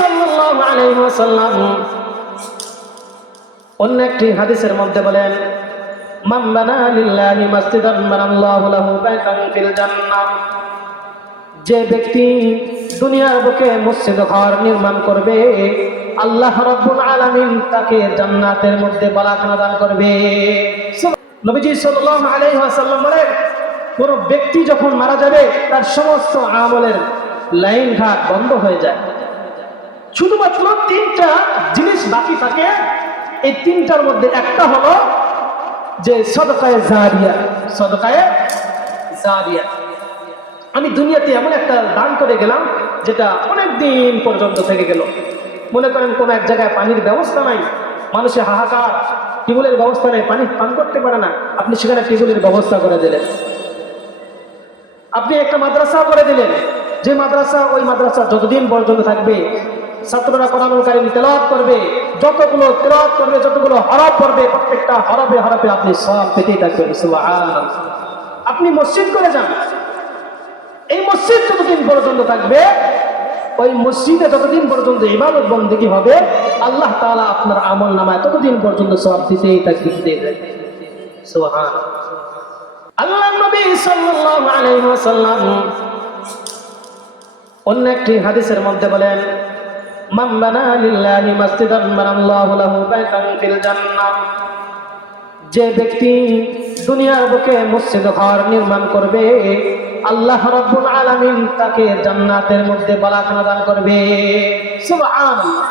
সাল্লাল্লাহু আলাইহি ওয়াসাল্লাম অন্য একটি হাদিসের মধ্যে বলেন, মান বানা লিল্লাহি মাসজিদান বানাল্লাহু লাহু বাইতান ফিল জান্নাহ। যে ব্যক্তি দুনিয়ার বুকে মসজিদ ঘর নির্মাণ করবে, আল্লাহ রাব্বুল আলামিন তাকে জান্নাতের মধ্যে বালাখানা দান করবে। নবীজি সাল্লাল্লাহু আলাইহি ওয়াসাল্লাম বলেন, কোন ব্যক্তি যখন মারা যাবে তার সমস্ত আমলের লাইন ঘাট বন্ধ হয়ে যায়, শুধুমাত্র তিনটা জিনিস বাকি থাকে। এই তিনটার মধ্যে একটা হলো যে সদকায়ে জারিয়া। সদকায়ে জারিয়া, আমি দুনিয়াতে এমন একটা দান করে গেলাম যেটা অনেক দিন পর্যন্ত থেকে গেল। মনে করেন কোন এক জায়গায় পানির ব্যবস্থা নাই, মানুষের হাহাকার, টিউবওয়েলের ব্যবস্থা নেই, পানি পান করতে পারে না, আপনি সেখানে টিউবওয়েলের ব্যবস্থা করে দিলেন। আপনি একটা মাদ্রাসা করে দিলেন, যে মাদ্রাসা ওই মাদ্রাসা যতদিন পর্যন্ত থাকবে, ছাত্ররা কোরআনুল কারীম তেলাওয়াত করবে, যতগুলো তেলাওয়াত করবে, যতগুলো হরফ পড়বে, প্রত্যেকটা হরফে হরফে আপনি সওয়াব পেতেই থাকবেন। সুবহানাল্লাহ। আপনি মসজিদ করে যান, এই মসজিদ যতদিন পর্যন্ত থাকবে, ওই মসজিদে যতদিন পর্যন্ত ইবাদত বন্দেগী হবে, আল্লাহ তাআলা আপনার আমল নামায় ততদিন পর্যন্ত সওয়াব দিতেই থাকবে। সুবহানাল্লাহ। আল্লাহর নবী সাল্লাল্লাহু আলাইহি ওয়াসাল্লাম অন্য একটি হাদিসের মধ্যে বলেন, মান বানা লিল্লাহি মাসজিদান বানাল্লাহু লাহু বাইতান ফিল জান্নাহ। যে ব্যক্তি দুনিয়ার বুকে মসজিদ ঘর নির্মাণ করবে, আল্লাহ রাব্বুল আলামিন তাকে জান্নাতের মধ্যে বালাখানা দান করবে। সুবহানাল্লাহ।